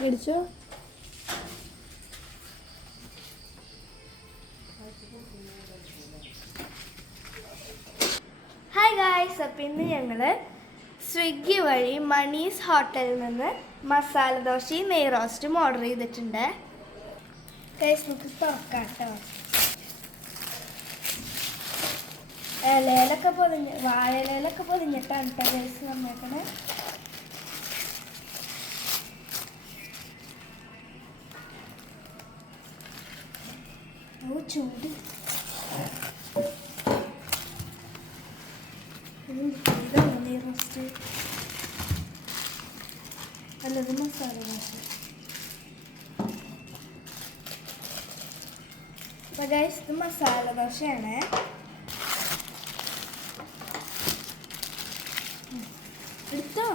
മേടിച്ചോ? Hi guys അപ്പം ഇന്ന് ഞങ്ങൾ സ്വിഗ്ഗി വഴി മണീസ് ഹോട്ടലിൽ നിന്ന് മസാല ദോശയും നെയ് റോസ്റ്റും ഓർഡർ ചെയ്തിട്ടുണ്ട്. ഗൈസ് നമുക്ക് തുറക്കാം കേട്ടോ ഇലയിലൊക്കെ പൊതിഞ്ഞ് വാഴയിലയിലൊക്കെ പൊതിഞ്ഞിട്ടാണ് കേട്ടോ ഗൈസ് വന്നേക്കണേ. ഓ ചൂട്. റോസ്റ്റ് അല്ലത് മസാല ഗൈസ് ഇത് മസാല ദോശയാണ്. എടുത്തോ?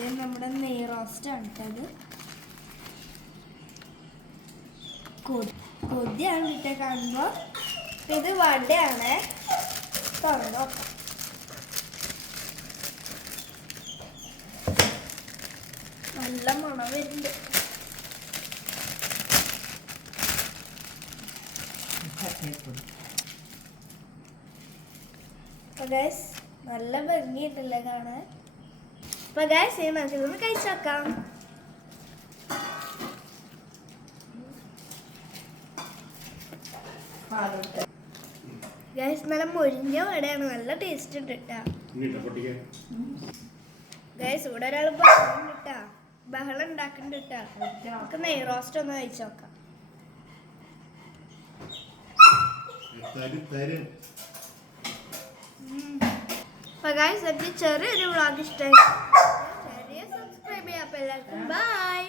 ഇത് നമ്മുടെ നെയ് റോസ്റ്റ് ആണ് കേട്ടോ അത് കൊതിയാണ് വീട്ടിൽ കാണുമ്പോൾ ഇത് വടയാണ്. തുറന്നു നല്ല മണം വരുന്നുണ്ട്. നല്ല ഭംഗിയുണ്ടല്ലേ കാണാൻ? ഇപ്പൊ ഗൈസ് ഈ നമുക്കിതൊന്ന് കഴിച്ചു നോക്കാം. ഗൈസ് നല്ല മൊരിഞ്ഞ വടയാണ്. നല്ല ടേസ്റ്റ് ഉണ്ട് കേട്ടാ ഗൈസ് ഇവിടെ ഒരാൾ ബഹളം കിട്ടാ ബഹളം ഉണ്ടാക്കുന്നുണ്ട് കേട്ടാ നമുക്ക് നെയ് റോസ്റ്റ് ഒന്ന് കഴിച്ചു നോക്കാം. അപ്പൊ ഗൈസ് എനിക്ക് ചെറിയൊരു വ്ളോഗ് ഇഷ്ടമായി ചെറിയ സബ്സ്ക്രൈബ് ചെയ്യാം. അപ്പൊ എല്ലാവർക്കും ബൈ